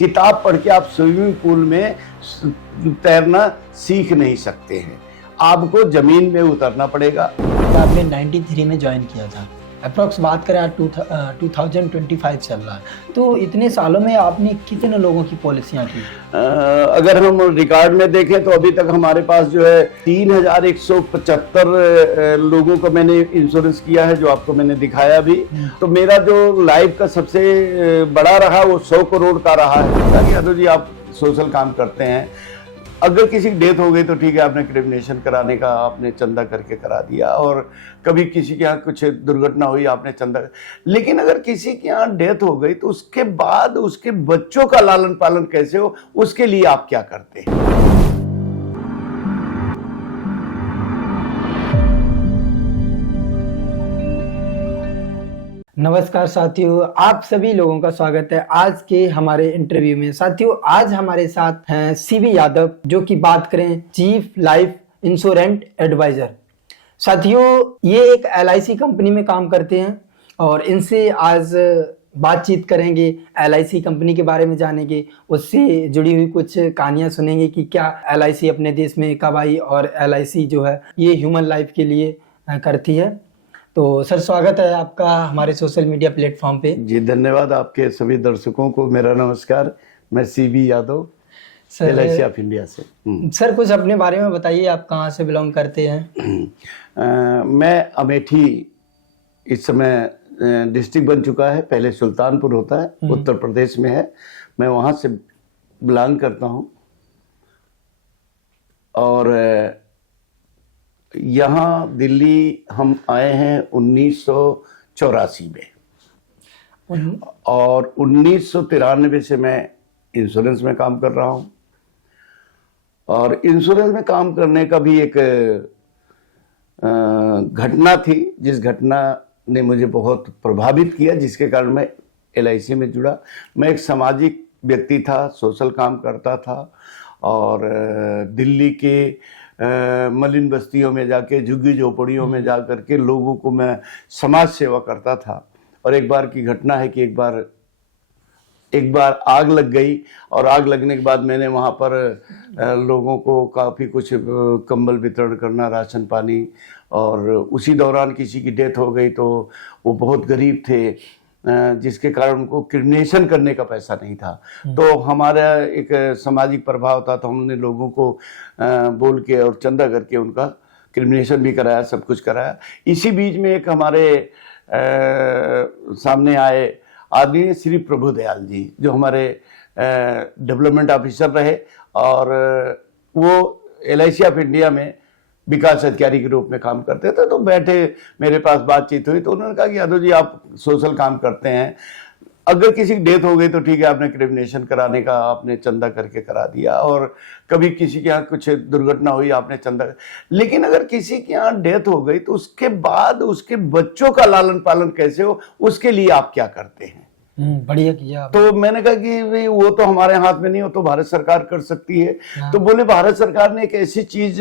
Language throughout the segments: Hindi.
किताब पढ़ के आप स्विमिंग पूल में तैरना सीख नहीं सकते हैं, आपको जमीन में उतरना पड़ेगा। आपने 93 में ज्वाइन किया था, अप्रॉक्स बात करें आज 2025 चल रहा है, तो इतने सालों में आपने कितने लोगों की पॉलिसियां की? अगर हम रिकॉर्ड में देखें तो अभी तक हमारे पास जो है 3175 लोगों को मैंने इंश्योरेंस किया है, जो आपको मैंने दिखाया भी। तो मेरा जो लाइफ का सबसे बड़ा रहा वो 100 करोड़ का रहा है। यादव जी, आप सोशल काम करते हैं, अगर किसी की डेथ हो गई तो ठीक है, आपने क्रिमिनेशन कराने का आपने चंदा करके करा दिया, और कभी किसी के यहाँ कुछ दुर्घटना हुई आपने चंदा। लेकिन अगर किसी के यहाँ डेथ हो गई तो उसके बाद उसके बच्चों का लालन पालन कैसे हो, उसके लिए आप क्या करते हैं? नमस्कार साथियों, आप सभी लोगों का स्वागत है आज के हमारे इंटरव्यू में। साथियों, आज हमारे साथ हैं सीबी यादव, जो कि बात करें चीफ लाइफ इंश्योरेंस एडवाइजर। साथियों, ये एक LIC कंपनी में काम करते हैं और इनसे आज बातचीत करेंगे, LIC कंपनी के बारे में जानेंगे, उससे जुड़ी हुई कुछ कहानियां सुनेंगे कि क्या LIC अपने देश में कब आई और LIC जो है ये ह्यूमन लाइफ के लिए करती है। तो सर, स्वागत है आपका हमारे सोशल मीडिया प्लेटफॉर्म पे। जी धन्यवाद। आपके सभी दर्शकों को मेरा नमस्कार। मैं CB Yadav, LIC of India से। सर, कुछ अपने बारे में बताइए, आप कहाँ से बिलोंग करते हैं? मैं अमेठी इस समय डिस्ट्रिक्ट बन चुका है, पहले सुल्तानपुर होता है, उत्तर प्रदेश में है, मैं वहाँ से बिलोंग करता हूँ। और यहाँ दिल्ली हम आए हैं 1984 में, और 1993 से मैं इंश्योरेंस में काम कर रहा हूँ। और इंश्योरेंस में काम करने का भी एक घटना थी, जिस घटना ने मुझे बहुत प्रभावित किया, जिसके कारण मैं LIC में जुड़ा। मैं एक सामाजिक व्यक्ति था, सोशल काम करता था, और दिल्ली के मलिन बस्तियों में जाके, झुग्गी झोपड़ियों में जा करके लोगों को मैं समाज सेवा करता था। और एक बार की घटना है कि एक बार आग लग गई, और आग लगने के बाद मैंने वहाँ पर लोगों को काफ़ी कुछ कंबल वितरण करना, राशन पानी, और उसी दौरान किसी की डेथ हो गई तो वो बहुत गरीब थे, जिसके कारण उनको क्रिमिनेशन करने का पैसा नहीं था। तो हमारा एक सामाजिक प्रभाव था, तो हमने लोगों को बोल के और चंदा करके उनका क्रिमिनेशन भी कराया, सब कुछ कराया। इसी बीच में एक हमारे सामने आए आदमी श्री प्रभु दयाल जी, जो हमारे डेवलपमेंट ऑफिसर रहे, और वो LIC ऑफ इंडिया में विकास अधिकारी के रूप में काम करते थे। तो बैठे, मेरे पास बातचीत हुई, तो उन्होंने कहा कि यादव जी, आप सोशल काम करते हैं, अगर किसी की डेथ हो गई तो ठीक है, आपने क्रिमिनेशन कराने का आपने चंदा करके करा दिया, और कभी किसी के यहाँ कुछ दुर्घटना हुई आपने चंदा। लेकिन अगर किसी के यहाँ डेथ हो गई तो उसके बाद उसके बच्चों का लालन पालन कैसे हो, उसके लिए आप क्या करते हैं? बढ़िया किया। तो मैंने कहा कि वो तो हमारे हाथ में नहीं, हो तो भारत सरकार कर सकती है। तो बोले, भारत सरकार ने एक ऐसी चीज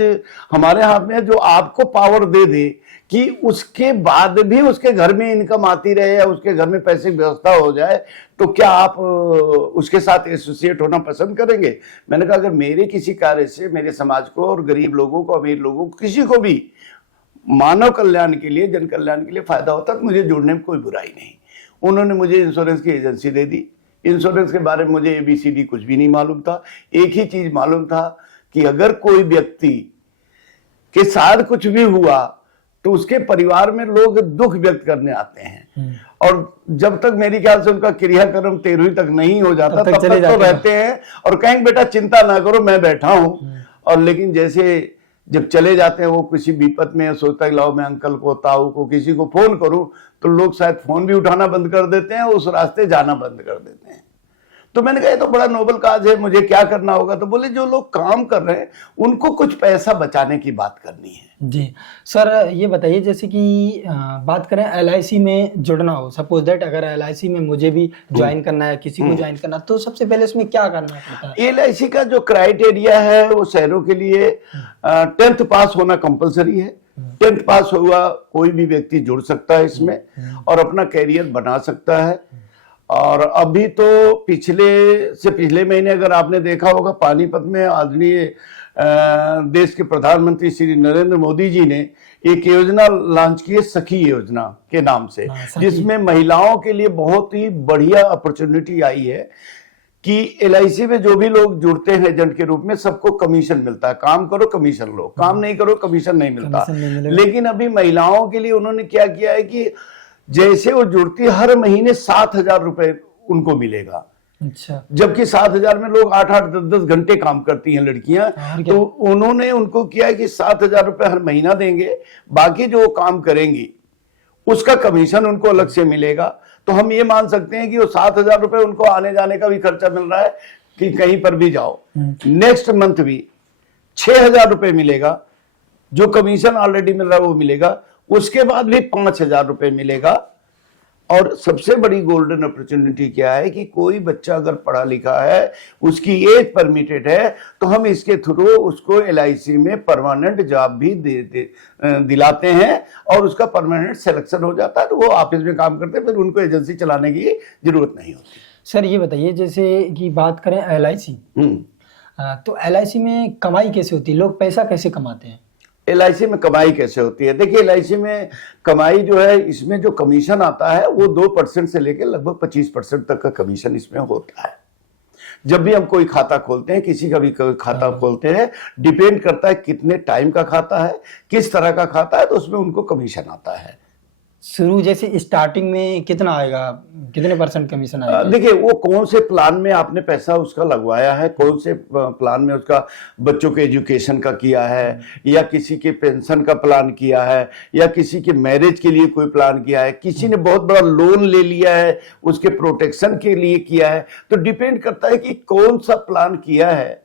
हमारे हाथ में है जो आपको पावर दे दे कि उसके बाद भी उसके घर में इनकम आती रहे, या उसके घर में पैसे की व्यवस्था हो जाए, तो क्या आप उसके साथ एसोसिएट होना पसंद करेंगे? मैंने कहा, अगर मेरे किसी कार्य से मेरे समाज को और गरीब लोगों को, अमीर लोगों को, किसी को भी मानव कल्याण के लिए, जन कल्याण के लिए फायदा होता तो मुझे जुड़ने में कोई बुराई नहीं। उन्होंने मुझे इंश्योरेंस की एजेंसी दे दी। इंश्योरेंस के बारे में मुझे ABCD कुछ भी नहीं मालूम था। एक ही चीज मालूम था कि अगर कोई व्यक्ति के साथ कुछ भी हुआ तो उसके परिवार में लोग दुख व्यक्त करने आते हैं, और जब तक मेरी ख्याल से उनका क्रियाक्रम 13वीं तक नहीं हो जाता तब तक तो रहते हैं, और कहेंगे बेटा चिंता ना करो, मैं बैठा हूं। और लेकिन जैसे जब चले जाते हैं, वो किसी विपत में, सोचता है लाओ मैं अंकल को, ताऊ को, किसी को फोन करूं, तो लोग शायद फोन भी उठाना बंद कर देते हैं, उस रास्ते जाना बंद कर देते हैं। तो मैंने कहा, ये तो बड़ा नोबल काज है, मुझे क्या करना होगा? तो बोले, जो लोग काम कर रहे हैं उनको कुछ पैसा बचाने की बात करनी है। जी सर, ये बताइए, जैसे कि बात करें LIC में जुड़ना हो, सपोज दैट अगर LIC में मुझे भी ज्वाइन करना है, किसी को ज्वाइन करना, तो सबसे पहले इसमें क्या करना पड़ता है? LIC का जो क्राइटेरिया है वो शहरों के लिए 10th पास होना कंपलसरी है। 10th पास हुआ कोई भी व्यक्ति जुड़ सकता है इसमें, और अपना कैरियर बना सकता है। और अभी तो पिछले महीने अगर आपने देखा होगा, पानीपत में आदरणीय देश के प्रधानमंत्री श्री नरेंद्र मोदी जी ने एक योजना लॉन्च की है, सखी योजना के नाम से, जिसमें महिलाओं के लिए बहुत ही बढ़िया अपॉर्चुनिटी आई है कि LIC में जो भी लोग जुड़ते हैं एजेंट के रूप में, सबको कमीशन मिलता है। काम करो कमीशन लो, काम नहीं करो कमीशन नहीं मिलता। लेकिन अभी महिलाओं के लिए उन्होंने क्या किया है कि जैसे वो जुड़ती है, हर महीने 7,000 रुपए उनको मिलेगा। अच्छा। जबकि 7,000 में लोग 8-8, 10-10 घंटे काम करती हैं लड़कियां, तो उन्होंने उनको किया है कि 7,000 रुपए हर महीना देंगे, बाकी जो काम करेंगी उसका कमीशन उनको अलग से मिलेगा। तो हम ये मान सकते हैं कि वो 7,000 रुपए उनको आने जाने का भी खर्चा मिल रहा है कि कहीं पर भी जाओ। नेक्स्ट मंथ भी 6,000 रुपए मिलेगा, जो कमीशन ऑलरेडी मिल रहा है वो मिलेगा, उसके बाद भी 5,000 रुपए मिलेगा। और सबसे बड़ी गोल्डन अपॉर्चुनिटी क्या है कि कोई बच्चा अगर पढ़ा लिखा है, उसकी एज परमिटेड है, तो हम इसके थ्रू उसको LIC में परमानेंट जॉब भी दिलाते हैं और उसका परमानेंट सिलेक्शन हो जाता है, तो वो ऑफिस में काम करते हैं, फिर उनको एजेंसी चलाने की जरूरत नहीं होती। सर ये बताइए, जैसे कि बात करें LIC, तो LIC में कमाई कैसे होती है, लोग पैसा कैसे कमाते हैं? LIC में कमाई कैसे होती है? देखिए, LIC में कमाई जो है, इसमें जो कमीशन आता है वो 2% से लेकर लगभग 25% तक का कमीशन इसमें होता है। जब भी हम कोई खाता खोलते हैं, किसी का भी खाता खोलते हैं, डिपेंड करता है कितने टाइम का खाता है, किस तरह का खाता है, तो उसमें उनको कमीशन आता है। शुरू जैसे स्टार्टिंग में कितना आएगा, कितने % कमीशन आएगा? देखिए, वो कौन से प्लान में आपने पैसा उसका लगवाया है, कौन से प्लान में उसका बच्चों के एजुकेशन का किया है, या किसी के पेंशन का प्लान किया है, या किसी के मैरिज के लिए कोई प्लान किया है, किसी ने बहुत बड़ा लोन ले लिया है उसके प्रोटेक्शन के लिए किया है, तो डिपेंड करता है कि कौन सा प्लान किया है।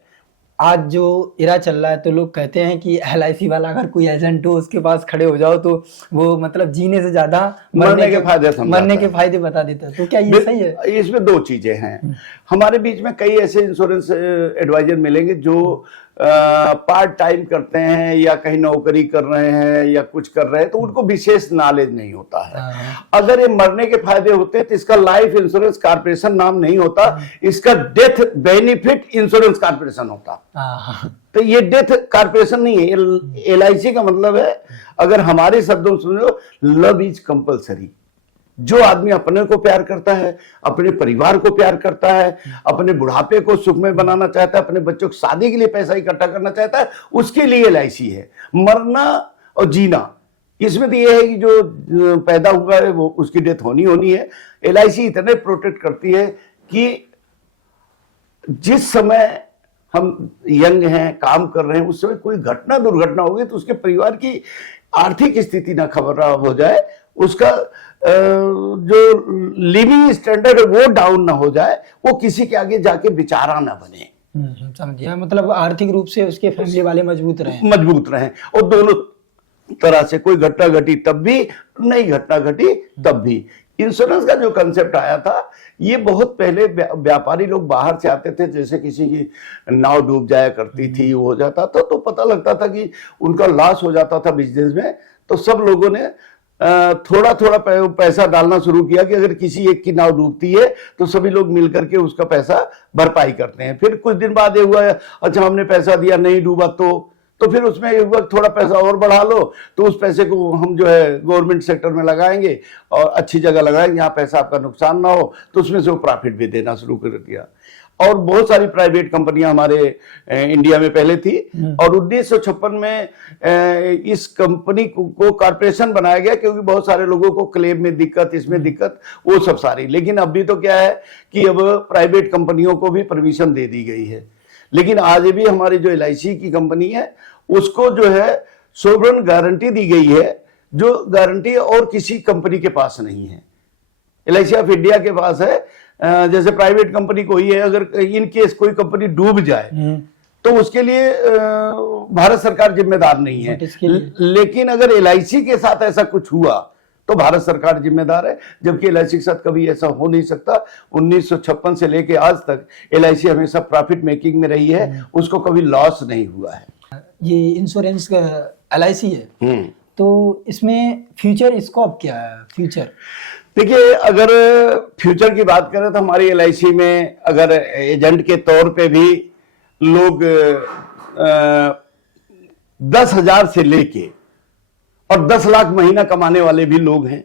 आज जो इरा चल रहा है, तो लोग कहते हैं कि LIC वाला अगर कोई एजेंट हो उसके पास खड़े हो जाओ तो वो मतलब जीने से ज्यादा मरने के फायदे बता देता है, तो क्या ये सही है? इसमें दो चीजें हैं। हमारे बीच में कई ऐसे इंश्योरेंस एडवाइजर मिलेंगे जो पार्ट टाइम करते हैं या कहीं नौकरी कर रहे हैं या कुछ कर रहे हैं, तो उनको विशेष नॉलेज नहीं होता है। अगर ये मरने के फायदे होते तो इसका लाइफ इंश्योरेंस कॉर्पोरेशन नाम नहीं होता, इसका डेथ बेनिफिट इंश्योरेंस कॉर्पोरेशन होता। तो ये डेथ कॉर्पोरेशन नहीं है। LIC का मतलब है, अगर हमारे शब्दों में सुनो, लव इज कंपल्सरी। जो आदमी अपने को प्यार करता है, अपने परिवार को प्यार करता है, अपने बुढ़ापे को सुखमय बनाना चाहता है, अपने बच्चों की शादी के लिए पैसा इकट्ठा करना चाहता है, उसके लिए LIC है। मरना और जीना, इसमें तो ये है कि जो पैदा हुआ है वो उसकी डेथ होनी है। LIC इतने प्रोटेक्ट करती है कि जिस समय हम यंग हैं, काम कर रहे हैं, उस समय कोई घटना दुर्घटना होगी तो उसके परिवार की आर्थिक स्थिति ना खराब हो जाए, उसका जो लिविंग स्टैंडर्ड है वो डाउन ना हो जाए, वो किसी के आगे जाके बेचारा ना बने। समझिए, मतलब आर्थिक रूप से उसके फैमिली वाले मजबूत रहें और दोनों तरह से, कोई घटना घटी तब भी, नहीं घटना घटी तब भी। इंश्योरेंस का जो कंसेप्ट आया था, ये बहुत पहले व्यापारी लोग बाहर से आते थे, जैसे किसी की नाव डूब जाया करती थी, वो हो जाता था, तो पता लगता था कि उनका लॉस हो जाता था बिजनेस में, तो सब लोगों ने थोड़ा थोड़ा पैसा डालना शुरू किया कि अगर किसी एक की नाव डूबती है तो सभी लोग मिलकर के उसका पैसा भरपाई करते हैं। फिर कुछ दिन बाद ये हुआ, अच्छा हमने पैसा दिया नहीं डूबा, तो फिर उसमें एक बार थोड़ा पैसा और बढ़ा लो, तो उस पैसे को हम जो है गवर्नमेंट सेक्टर में लगाएंगे और अच्छी जगह लगाएंगे, यहाँ पैसा आपका नुकसान ना हो, तो उसमें से वो प्रॉफिट भी देना शुरू कर दिया। और बहुत सारी प्राइवेट कंपनियां हमारे इंडिया में पहले थी, और 1956 में इस कंपनी को कॉर्पोरेशन बनाया गया, क्योंकि बहुत सारे लोगों को क्लेम में दिक्कत, इसमें दिक्कत, वो सब सारी। लेकिन अभी तो क्या है कि अब प्राइवेट कंपनियों को भी परमिशन दे दी गई है। लेकिन आज भी हमारी जो LIC की कंपनी है, उसको जो है सोवरेन गारंटी दी गई है, जो गारंटी और किसी कंपनी के पास नहीं है। LIC ऑफ इंडिया के पास है। जैसे प्राइवेट कंपनी कोई है, अगर इन केस कोई कंपनी डूब जाए तो उसके लिए भारत सरकार जिम्मेदार नहीं है। लेकिन अगर LIC के साथ ऐसा कुछ हुआ तो भारत सरकार जिम्मेदार है, जबकि LIC के साथ कभी ऐसा हो नहीं सकता। 1956 से लेके आज तक LIC हमेशा प्रॉफिट मेकिंग में रही है, उसको कभी लॉस नहीं हुआ है। ये इंश्योरेंस का LIC है, तो इसमें फ्यूचर स्कोप क्या है? देखिए, अगर फ्यूचर की बात करें तो हमारी LIC में अगर एजेंट के तौर पे भी लोग 10,000 से लेके और 10 लाख महीना कमाने वाले भी लोग हैं।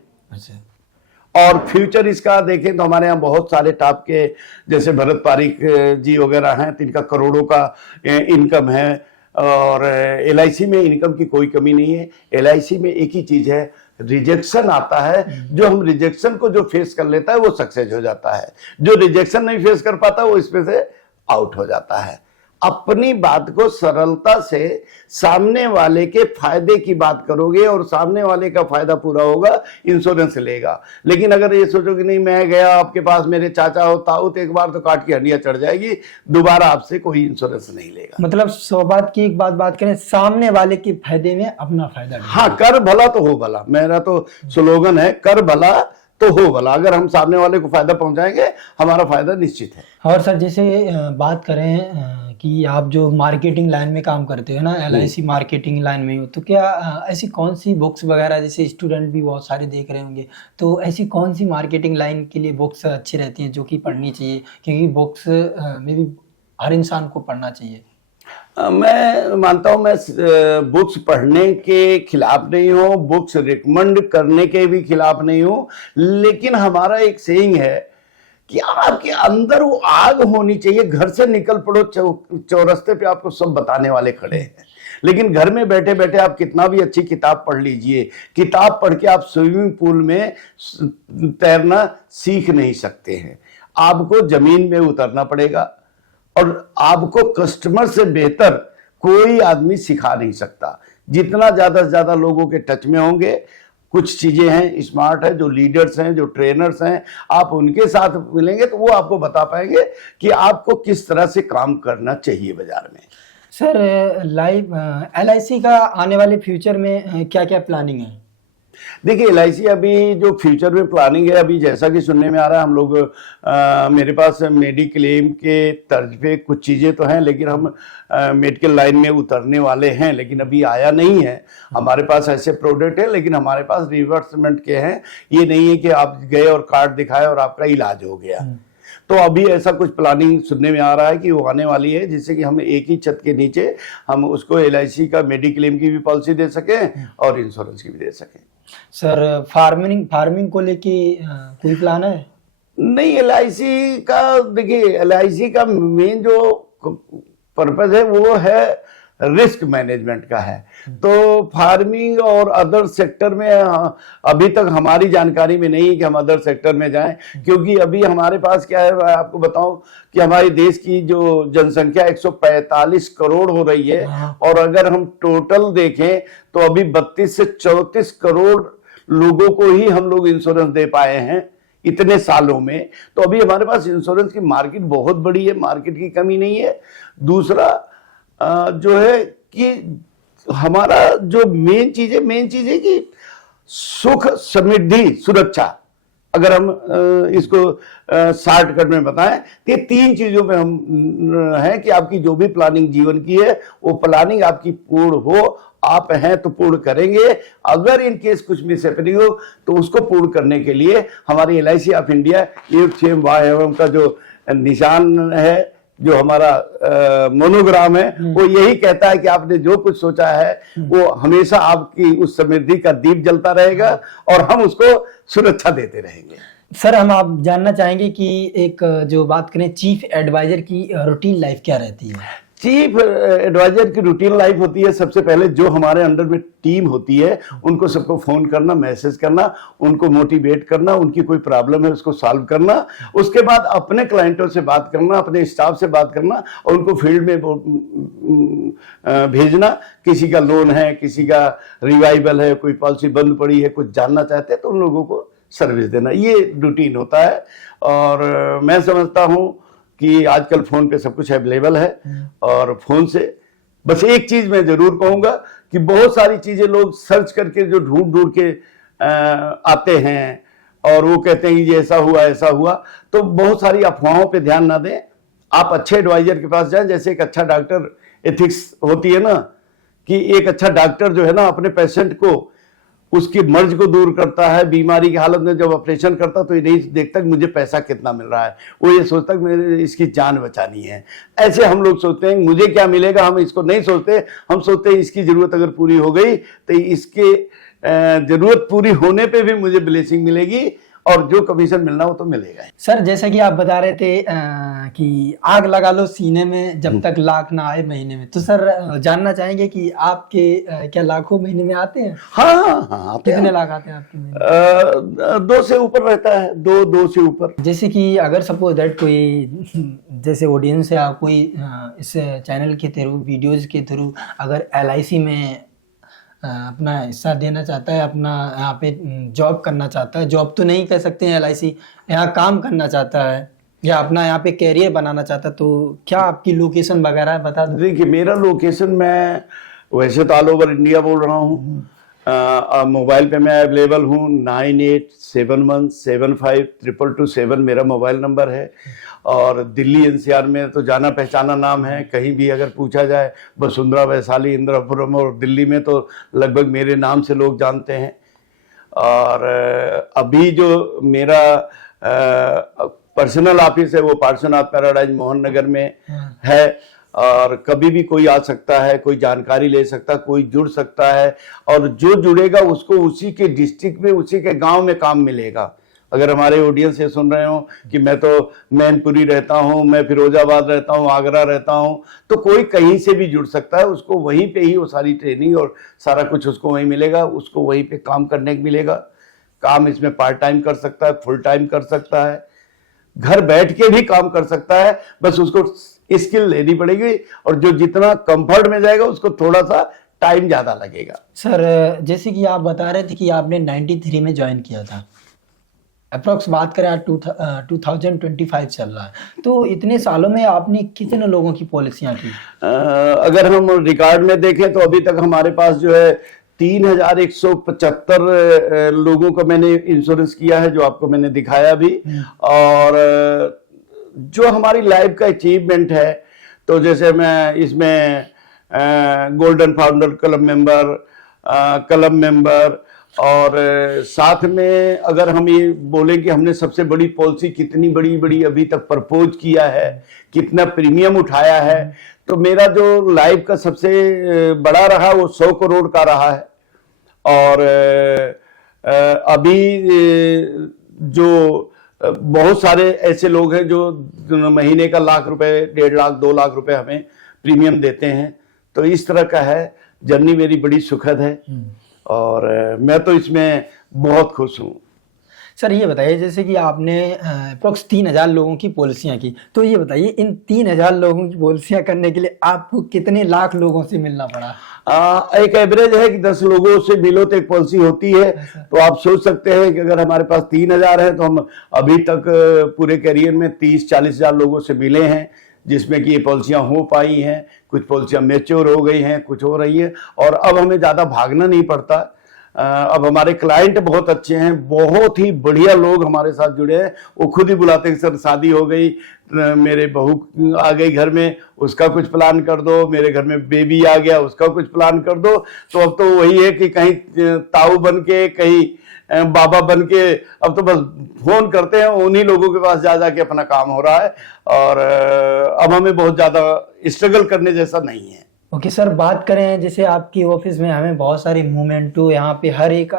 और फ्यूचर इसका देखें तो हमारे यहाँ बहुत सारे टॉप के जैसे भरत पारिक जी वगैरह हैं, तो इनका करोड़ों का इनकम है। और LIC में इनकम की कोई कमी नहीं है। LIC में एक ही चीज है, रिजेक्शन आता है। जो हम रिजेक्शन को जो फेस कर लेता है वो सक्सेस हो जाता है, जो रिजेक्शन नहीं फेस कर पाता वो इसमें से आउट हो जाता है। अपनी बात को सरलता से सामने वाले के फायदे की बात करोगे और सामने वाले का फायदा पूरा होगा, इंश्योरेंस लेगा। लेकिन अगर ये सोचो कि नहीं मैं गया आपके पास, मेरे चाचा हो ताऊ, तो एक बार तो काट की हड्डियां चढ़ जाएगी, दोबारा आपसे कोई इंश्योरेंस नहीं लेगा। मतलब 100 बात की एक बात करें, सामने वाले के फायदे में अपना फायदा। हाँ, कर भला तो हो भला, मेरा तो स्लोगन है, कर भला तो हो भला। अगर हम सामने वाले को फायदा पहुंचाएंगे, हमारा फायदा निश्चित है। और सर जैसे बात करें कि आप जो मार्केटिंग लाइन में काम करते हो ना, LIC मार्केटिंग लाइन में हो, तो क्या ऐसी कौन सी बुक्स वगैरह, जैसे स्टूडेंट भी बहुत सारे देख रहे होंगे, तो ऐसी कौन सी मार्केटिंग लाइन के लिए बुक्स अच्छी रहती हैं जो कि पढ़नी चाहिए? क्योंकि बुक्स में भी हर इंसान को पढ़ना चाहिए। मैं मानता हूं, मैं बुक्स पढ़ने के खिलाफ नहीं हूं, बुक्स रिकमेंड करने के भी खिलाफ नहीं हूं। लेकिन हमारा एक सेइंग है कि आपके अंदर वो आग होनी चाहिए। घर से निकल पड़ो, चौरस्ते पे आपको सब बताने वाले खड़े हैं, लेकिन घर में बैठे बैठे आप कितना भी अच्छी किताब पढ़ लीजिए, किताब पढ़ के आप स्विमिंग पूल में तैरना सीख नहीं सकते हैं। आपको जमीन में उतरना पड़ेगा और आपको कस्टमर से बेहतर कोई आदमी सिखा नहीं सकता। जितना ज्यादा से ज्यादा लोगों के टच में होंगे, कुछ चीजें हैं स्मार्ट है, जो लीडर्स हैं, जो ट्रेनर्स हैं, आप उनके साथ मिलेंगे तो वो आपको बता पाएंगे कि आपको किस तरह से काम करना चाहिए बाजार में। सर LIC का आने वाले फ्यूचर में क्या क्या प्लानिंग है? देखिए, LIC अभी जो फ्यूचर में प्लानिंग है, अभी जैसा कि सुनने में आ रहा है, हम लोग मेरे पास मेडिक्लेम के तर्ज पे कुछ चीज़ें तो हैं, लेकिन हम मेडिकल लाइन में उतरने वाले हैं, लेकिन अभी आया नहीं है। हमारे पास ऐसे प्रोडक्ट है, लेकिन हमारे पास रिवर्समेंट के हैं। ये नहीं है कि आप गए और कार्ड दिखाए और आपका इलाज हो गया। तो अभी ऐसा कुछ प्लानिंग सुनने में आ रहा है कि वो आने वाली है, जिससे कि हम एक ही छत के नीचे हम उसको LIC का मेडिक्लेम की भी पॉलिसी दे सकें और इंश्योरेंस की भी दे सकें। सर फार्मिंग को लेके कोई प्लान है? नहीं, LIC का देखिए, LIC का मेन जो पर्पज है वो है रिस्क मैनेजमेंट का है। तो फार्मिंग और अदर सेक्टर में अभी तक हमारी जानकारी में नहीं है कि हम अदर सेक्टर में जाएं, क्योंकि अभी हमारे पास क्या है, मैं आपको बताऊं कि हमारे देश की जो जनसंख्या 145 करोड़ हो रही है, और अगर हम टोटल देखें तो अभी 32 से 34 करोड़ लोगों को ही हम लोग इंश्योरेंस दे पाए हैं इतने सालों में। तो अभी हमारे पास इंश्योरेंस की मार्केट बहुत बड़ी है, मार्केट की कमी नहीं है। दूसरा जो है कि हमारा जो मेन चीज है कि सुख, समृद्धि, सुरक्षा। अगर हम इसको शॉर्टकट में बताएं तो 3 चीजों पे हम हैं कि आपकी जो भी प्लानिंग जीवन की है, वो प्लानिंग आपकी पूर्ण हो। आप हैं तो पूर्ण करेंगे, अगर इन केस कुछ मिस हैपनिंग हो तो उसको पूर्ण करने के लिए हमारी LIC ऑफ इंडिया एवं का जो निशान है, जो हमारा मोनोग्राम है, वो यही कहता है कि आपने जो कुछ सोचा है वो हमेशा आपकी उस समृद्धि का दीप जलता रहेगा और हम उसको सुरक्षा देते रहेंगे। सर हम आप जानना चाहेंगे कि एक जो बात करें चीफ एडवाइजर की रूटीन लाइफ क्या रहती है? चीफ एडवाइजर की रूटीन लाइफ होती है, सबसे पहले जो हमारे अंडर में टीम होती है उनको सबको फोन करना, मैसेज करना, उनको मोटिवेट करना, उनकी कोई प्रॉब्लम है उसको सॉल्व करना। उसके बाद अपने क्लाइंटों से बात करना, अपने स्टाफ से बात करना और उनको फील्ड में भेजना। किसी का लोन है, किसी का रिवाइवल है, कोई पॉलिसी बंद पड़ी है, कुछ जानना चाहते हैं तो उन लोगों को सर्विस देना, ये रूटीन होता है। और मैं समझता हूं कि आजकल फोन पे सब कुछ अवेलेबल है, और फोन से बस एक चीज मैं जरूर कहूंगा कि बहुत सारी चीजें लोग सर्च करके जो ढूंढ के आते हैं और वो कहते हैं कि ये ऐसा हुआ, तो बहुत सारी अफवाहों पे ध्यान ना दें। आप अच्छे एडवाइजर के पास जाएं। जैसे एक अच्छा डॉक्टर एथिक्स होती है ना, कि एक अच्छा डॉक्टर जो है ना अपने पेशेंट को उसकी मर्ज को दूर करता है। बीमारी की हालत में जब ऑपरेशन करता तो ये नहीं देखता कि मुझे पैसा कितना मिल रहा है, वो ये सोचता कि मेरे इसकी जान बचानी है। ऐसे हम लोग सोचते हैं मुझे क्या मिलेगा, हम इसको नहीं सोचते। हम सोचते हैं इसकी जरूरत अगर पूरी हो गई तो इसके जरूरत पूरी होने पे भी मुझे ब्लेसिंग मिलेगी और जो कमीशन मिलना वो तो मिलेगा। सर जैसे कि आप बता रहे थे कि आग लगा लो सीने में जब तक लाख ना आए महीने में, तो सर जानना चाहेंगे कि आपके क्या लाखों महीने में आते हैं? हाँ, कितने लाख आते हैं आपके महीने? 2 से ऊपर रहता है, 2 से ऊपर। जैसे कि अगर सपोज दैट कोई जैसे ऑडियंस या कोई इस चैनल के थ्रू, वीडियोज के थ्रू अगर LIC में अपना हिस्सा देना चाहता है, अपना यहाँ पे जॉब करना चाहता है, जॉब तो नहीं कह सकते हैं, LIC यहाँ काम करना चाहता है या अपना यहाँ पे कैरियर बनाना चाहता है, तो क्या आपकी लोकेशन वगैरह बता दो? देखिए मेरा लोकेशन, मैं वैसे तो ऑल ओवर इंडिया बोल रहा हूँ। मोबाइल पे मैं अवेलेबल हूँ। 9871752227 मेरा मोबाइल नंबर है। और दिल्ली NCR में तो जाना पहचाना नाम है, कहीं भी अगर पूछा जाए वसुंधरा, वैशाली, इंदिरापुरम और दिल्ली में तो लगभग मेरे नाम से लोग जानते हैं। और अभी जो मेरा पर्सनल ऑफिस है वो पार्श्वनाथ पैराडाइज मोहन नगर में है, और कभी भी कोई आ सकता है, कोई जानकारी ले सकता है, कोई जुड़ सकता है, और जो जुड़ेगा उसको उसी के डिस्ट्रिक्ट में, उसी के गांव में काम मिलेगा। अगर हमारे ऑडियंस ये सुन रहे हो कि मैं तो मैनपुरी रहता हूँ, मैं फिरोजाबाद रहता हूँ, आगरा रहता हूँ, तो कोई कहीं से भी जुड़ सकता है। उसको वहीं पे ही वो सारी ट्रेनिंग और सारा कुछ उसको वहीं मिलेगा, उसको वहीं पे काम करने को मिलेगा। काम इसमें पार्ट टाइम कर सकता है, फुल टाइम कर सकता है, घर बैठ के भी काम कर सकता है। बस उसको स्किल लेनी पड़ेगी, और जो जितना कंफर्ट में जाएगा उसको थोड़ा सा टाइम ज्यादा लगेगा। सर जैसे कि आप बता रहे थे कि आपने 93 में ज्वाइन किया था, अप्रोक्स बात करें आज 2025 चल रहा है, तो इतने सालों में आपने कितने लोगों की पॉलिसियां की? अगर हम रिकॉर्ड में देखें तो अभी तक हमारे पास जो है 3175 लोगों का मैंने इंश्योरेंस किया है, जो आपको मैंने दिखाया भी। और जो हमारी लाइफ का अचीवमेंट है, तो जैसे मैं इसमें गोल्डन फाउंडर क्लब मेंबर, और साथ में अगर हम ये बोले कि हमने सबसे बड़ी पॉलिसी कितनी बड़ी अभी तक प्रपोज किया है, कितना प्रीमियम उठाया है, तो मेरा जो लाइफ का सबसे बड़ा रहा वो 100 करोड़ का रहा है। और अभी जो बहुत सारे ऐसे लोग हैं जो महीने का लाख रुपए, 1.5 लाख, 2 लाख रुपए हमें प्रीमियम देते हैं। तो इस तरह का है, जर्नी मेरी बड़ी सुखद है और मैं तो इसमें बहुत खुश हूँ। सर ये बताइए, जैसे कि आपने अप्रोक्स 3000 लोगों की पॉलिसियां की, तो ये बताइए इन 3000 लोगों की पॉलिसियां करने के लिए आपको कितने लाख लोगों से मिलना पड़ा? एक एवरेज है कि 10 लोगों से मिलो तो एक पॉलिसी होती है। तो आप सोच सकते हैं कि अगर हमारे पास 3000 है तो हम अभी तक पूरे करियर में 30-40 हजार लोगों से मिले हैं, जिसमें कि ये पॉलिसियां हो पाई हैं। कुछ पॉलिसियां मैच्योर हो गई हैं, कुछ हो रही हैं, और अब हमें ज्यादा भागना नहीं पड़ता। अब हमारे क्लाइंट बहुत अच्छे हैं, बहुत ही बढ़िया लोग हमारे साथ जुड़े हैं। वो खुद ही बुलाते हैं, सर शादी हो गई, मेरे बहू आ गई घर में, उसका कुछ प्लान कर दो, मेरे घर में बेबी आ गया, उसका कुछ प्लान कर दो। तो अब तो वही है कि कहीं ताऊ बन के, कहीं बाबा बन के, अब तो बस फोन करते हैं, उन्हीं लोगों के पास जा जाके अपना काम हो रहा है। और अब हमें बहुत ज्यादा स्ट्रगल करने जैसा नहीं है। ओके सर, बात करें जैसे आपकी ऑफिस में हमें बहुत सारे मोमेंटो, यहाँ पे हर एक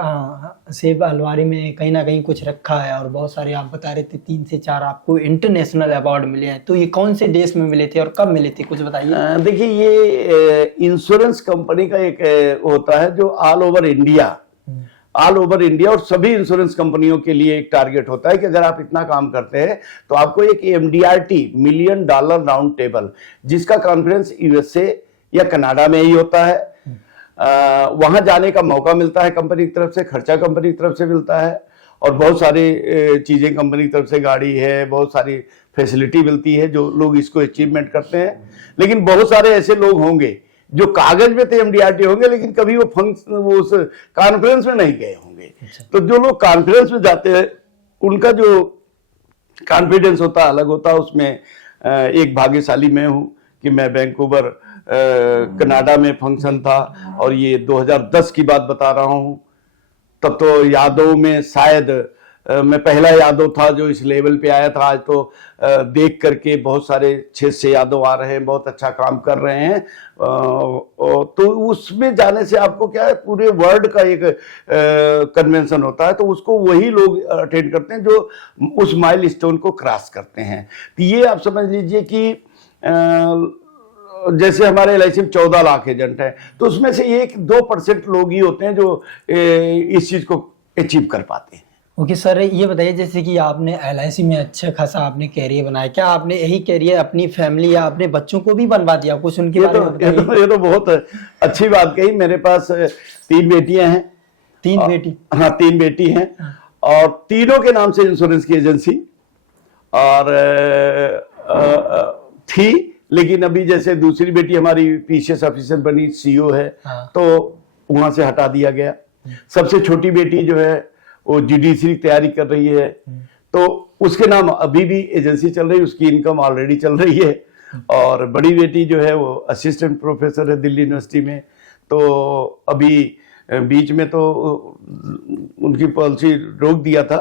सेब अलमारी में कहीं ना कहीं कुछ रखा है, और बहुत सारे आप बता रहे थे 3 से 4 आपको इंटरनेशनल अवार्ड मिले हैं, तो ये कौन से देश में मिले थे और कब मिले थे, कुछ बताइए। देखिए ये इंश्योरेंस कंपनी का एक होता है जो ऑल ओवर इंडिया और सभी इंश्योरेंस कंपनियों के लिए एक टारगेट होता है कि अगर आप इतना काम करते हैं तो आपको एक MDRT $1 मिलियन राउंड टेबल, जिसका कॉन्फ्रेंस USA या कनाडा में ही होता है, वहां जाने का मौका मिलता है। कंपनी की तरफ से खर्चा कंपनी की तरफ से मिलता है, और बहुत सारी चीजें कंपनी की तरफ से, गाड़ी है, बहुत सारी फैसिलिटी मिलती है जो लोग इसको अचीवमेंट करते हैं। लेकिन बहुत सारे ऐसे लोग होंगे जो कागज में तो MDRT होंगे, लेकिन कभी वो उस कॉन्फ्रेंस में नहीं गए होंगे। तो जो लोग कॉन्फ्रेंस में जाते हैं उनका जो कॉन्फिडेंस होता है अलग होता है। उसमें एक भाग्यशाली मैं हूं कि मैं वैंकूवर कनाडा में फंक्शन था, और ये 2010 की बात बता रहा हूं, तब तो यादव में शायद मैं पहला यादव था जो इस लेवल पे आया था। आज तो देख करके बहुत सारे 6 यादव आ रहे हैं, बहुत अच्छा काम कर रहे हैं। तो उसमें जाने से आपको क्या है, पूरे वर्ल्ड का एक कन्वेंशन होता है, तो उसको वही लोग अटेंड करते हैं जो उस माइलस्टोन को क्रॉस करते हैं। तो ये आप समझ लीजिए कि जैसे हमारे LIC में 14 लाख एजेंट हैं, तो उसमें से 1-2% लोग ही होते हैं जो इस चीज को अचीव कर पाते हैं। ओके सर, ये बताइए जैसे कि आपने LIC में अच्छा खासा आपने कैरियर बनाया, क्या आपने यही कैरियर अपनी फैमिली या अपने बच्चों को भी बनवा दिया? कुछ उनके बारे में बताइए। ये तो बहुत अच्छी बात कही। मेरे पास 3 बेटियां हैं। 3 बेटी? हाँ, 3 बेटी हैं। और तीनों के नाम से इंश्योरेंस की एजेंसी और थी, लेकिन अभी जैसे दूसरी बेटी हमारी PCS ऑफिसर बनी, CEO है, तो वहां से हटा दिया गया। सबसे छोटी बेटी जो है वो GDC की तैयारी कर रही है, तो उसके नाम अभी भी एजेंसी चल रही है, उसकी इनकम ऑलरेडी चल रही है। और बड़ी बेटी जो है वो असिस्टेंट प्रोफेसर है दिल्ली यूनिवर्सिटी में। तो अभी बीच में तो उनकी पॉलिसी रोक दिया था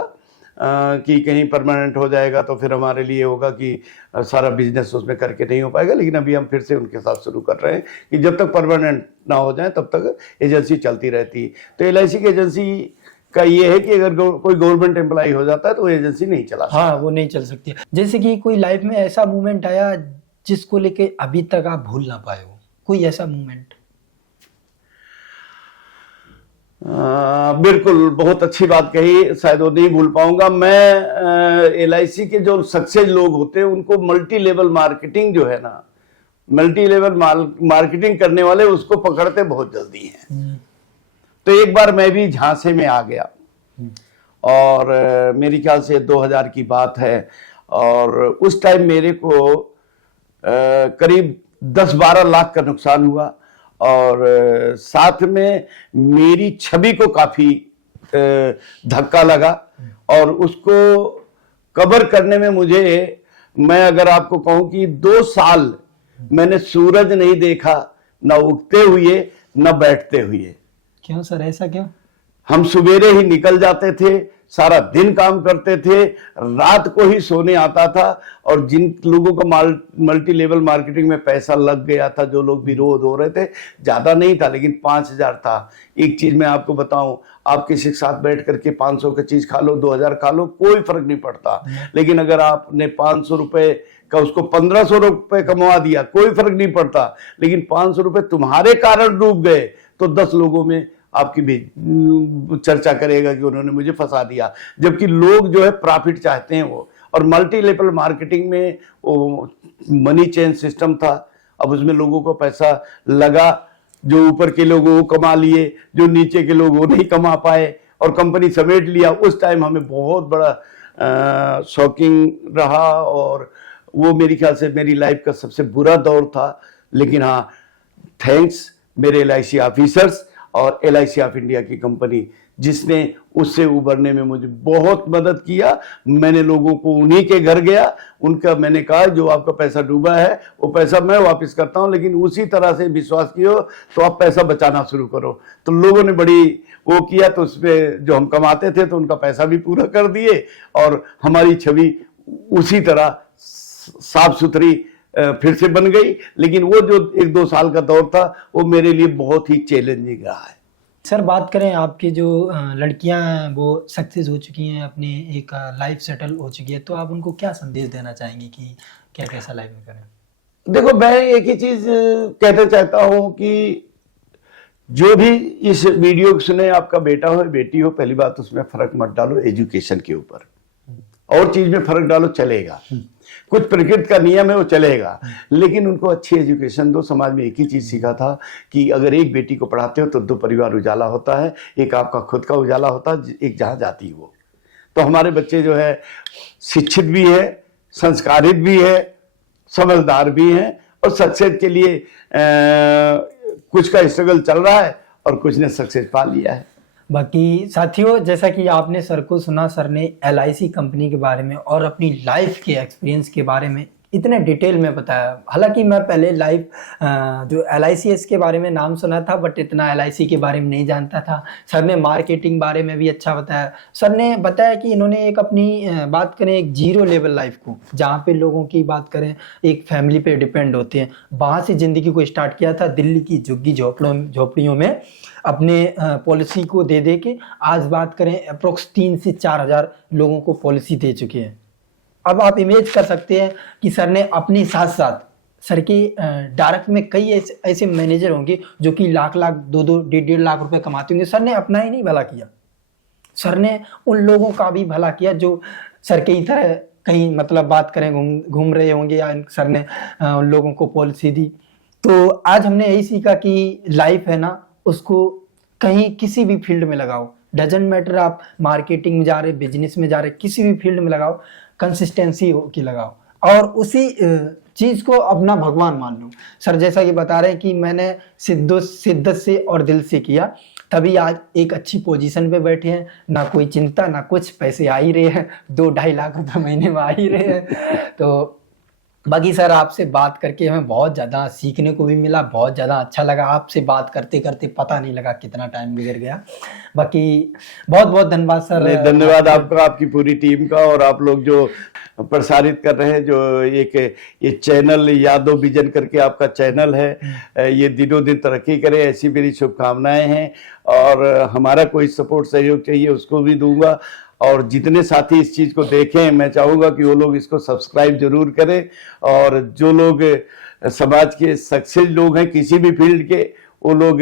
कि कहीं परमानेंट हो जाएगा तो फिर हमारे लिए होगा कि सारा बिजनेस उसमें करके नहीं हो पाएगा। लेकिन अभी हम फिर से उनके साथ शुरू कर रहे हैं कि जब तक परमानेंट ना हो जाए तब तक एजेंसी चलती रहती है। तो LIC की एजेंसी का ये है कि अगर कोई गवर्नमेंट एम्प्लॉय हो जाता है तो वो एजेंसी नहीं चला सकता। हाँ, वो नहीं चल सकती। जैसे कि कोई लाइफ में ऐसा मोमेंट आया जिसको लेके अभी तक आप भूल ना पाए हो, कोई ऐसा मोमेंट? बिल्कुल, बहुत अच्छी बात कही, शायद वो नहीं भूल पाऊंगा मैं। LIC के जो सक्सेस लोग होते हैं उनको मल्टी लेवल मार्केटिंग जो है ना, मल्टी लेवल मार्केटिंग करने वाले उसको पकड़ते बहुत जल्दी हैं। तो एक बार मैं भी झांसे में आ गया और मेरे ख्याल से 2000 की बात है, और उस टाइम मेरे को करीब 10-12 लाख का नुकसान हुआ, और साथ में मेरी छवि को काफी धक्का लगा। और उसको कवर करने में मैं अगर आपको कहूं कि 2 साल मैंने सूरज नहीं देखा, ना उगते हुए ना बैठते हुए। क्यों सर, ऐसा क्यों? हम सवेरे ही निकल जाते थे, सारा दिन काम करते थे, रात को ही सोने आता था। और जिन लोगों का मल्टी लेवल मार्केटिंग में पैसा लग गया था, जो लोग विरोध हो रहे थे, ज्यादा नहीं था लेकिन 5000 था। एक चीज मैं आपको बताऊं, आप किसी के साथ बैठ करके 500 की चीज खा लो, 2000 खा लो, कोई फर्क नहीं पड़ता। लेकिन अगर आपने 500 रुपए का उसको 1500 रुपए कमवा दिया, कोई फर्क नहीं पड़ता। लेकिन 500 रुपए तुम्हारे कारण डूब गए तो 10 लोगों में आपकी भी चर्चा करेगा कि उन्होंने मुझे फंसा दिया। जबकि लोग जो है प्रॉफिट चाहते हैं वो। और मल्टी लेवल मार्केटिंग में वो मनी चेन सिस्टम था, अब उसमें लोगों को पैसा लगा, जो ऊपर के लोग वो कमा लिए, जो नीचे के लोग वो नहीं कमा पाए और कंपनी समेट लिया। उस टाइम हमें बहुत बड़ा शॉकिंग रहा, और वो मेरे ख्याल से मेरी लाइफ का सबसे बुरा दौर था। लेकिन हाँ, थैंक्स मेरे LIC ऑफिसर्स और LIC ऑफ इंडिया की कंपनी, जिसने उससे उबरने में मुझे बहुत मदद किया। मैंने लोगों को उन्हीं के घर गया, उनका मैंने कहा जो आपका पैसा डूबा है वो पैसा मैं वापस करता हूं, लेकिन उसी तरह से विश्वास किया तो आप पैसा बचाना शुरू करो। तो लोगों ने बड़ी वो किया, तो उसमें जो हम कमाते थे तो उनका पैसा भी पूरा कर दिए, और हमारी छवि उसी तरह साफ सुथरी फिर से बन गई। लेकिन वो जो 1-2 साल का दौर था वो मेरे लिए बहुत ही चैलेंजिंग रहा है। सर, बात करें आपकी जो लड़कियां हैं वो सक्सेस हो चुकी हैं, अपनी एक लाइफ सेटल हो चुकी है, तो आप उनको क्या संदेश देना चाहेंगे कि क्या कैसा लाइफ में करें? देखो, मैं एक ही चीज कहना चाहता हूं कि जो भी इस वीडियो को सुने, आपका बेटा हो बेटी हो, पहली बात उसमें फर्क मत डालो एजुकेशन के ऊपर। और चीज में फर्क डालो चलेगा, कुछ प्रकृति का नियम है वो चलेगा, लेकिन उनको अच्छी एजुकेशन दो। समाज में एक ही चीज सीखा था कि अगर एक बेटी को पढ़ाते हो तो 2 परिवार उजाला होता है, एक आपका खुद का उजाला होता है, एक जहां जाती वो। तो हमारे बच्चे जो है शिक्षित भी है, संस्कारित भी है, समझदार भी हैं, और सक्सेस के लिए कुछ का स्ट्रगल चल रहा है और कुछ ने सक्सेस पा लिया है। बाकी साथियों, जैसा कि आपने सर को सुना, सर ने LIC कंपनी के बारे में और अपनी लाइफ के एक्सपीरियंस के बारे में इतने डिटेल में बताया। हालांकि मैं पहले लाइव जो LICS के बारे में नाम सुना था, बट इतना LIC के बारे में नहीं जानता था। सर ने मार्केटिंग बारे में भी अच्छा बताया। सर ने बताया कि इन्होंने एक अपनी बात करें एक जीरो लेवल लाइफ को, जहाँ पे लोगों की बात करें एक फैमिली पे डिपेंड होते हैं, वहाँ से ज़िंदगी को स्टार्ट किया था दिल्ली की झुग्गी झोपड़ियों में अपने पॉलिसी को दे दे के आज बात करें अप्रोक्स 3 से 4 हज़ार लोगों को पॉलिसी दे चुके हैं। अब आप इमेज कर सकते हैं कि सर ने अपने साथ साथ सर के डायरेक्ट में कई ऐसे मैनेजर होंगे जो कि लाख लाख 2-2 1.5 लाख रुपए कमाते होंगे। सर ने अपना ही नहीं भला किया, सर ने उन लोगों का भी भला किया जो सर की तरह कहीं मतलब बात करें घूम रहे होंगे, या सर ने उन लोगों को पॉलिसी दी। तो आज हमने यही सीखा कि लाइफ है ना, उसको कहीं किसी भी फील्ड में लगाओ, डजेंट मैटर आप मार्केटिंग में जा रहे, बिजनेस में जा रहे, किसी भी फील्ड में लगाओ, कंसिस्टेंसी की लगाओ और उसी चीज को अपना भगवान मान लो। सर जैसा कि बता रहे हैं कि मैंने शिद्दत से और दिल से किया, तभी आज एक अच्छी पोजीशन पे बैठे हैं, ना कोई चिंता ना कुछ, पैसे आ ही रहे हैं, 2-2.5 लाख रुपए महीने में आ ही रहे हैं। तो बाकी सर आपसे बात करके हमें बहुत ज़्यादा सीखने को भी मिला, बहुत ज़्यादा अच्छा लगा। आपसे बात करते करते पता नहीं लगा कितना टाइम गुजर गया। बाकी बहुत बहुत धन्यवाद सर। धन्यवाद आपका, आपकी पूरी टीम का, और आप लोग जो प्रसारित कर रहे हैं, जो ये चैनल यादव विजन करके आपका चैनल है, ये दिनों दिन तरक्की करे, ऐसी मेरी शुभकामनाएं हैं। और हमारा कोई सपोर्ट सहयोग चाहिए उसको भी दूंगा। और जितने साथी इस चीज़ को देखें, मैं चाहूँगा कि वो लोग इसको सब्सक्राइब जरूर करें। और जो लोग समाज के सक्सेस लोग हैं किसी भी फील्ड के, वो लोग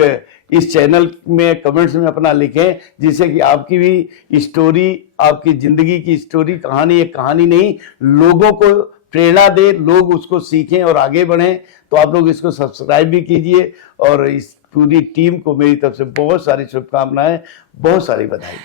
इस चैनल में कमेंट्स में अपना लिखें, जिससे कि आपकी भी स्टोरी, आपकी ज़िंदगी की स्टोरी, कहानी एक कहानी नहीं, लोगों को प्रेरणा दे, लोग उसको सीखें और आगे बढ़ें। तो आप लोग इसको सब्सक्राइब भी कीजिए। और इस पूरी टीम को मेरी तरफ से बहुत सारी शुभकामनाएं, बहुत सारी बधाई।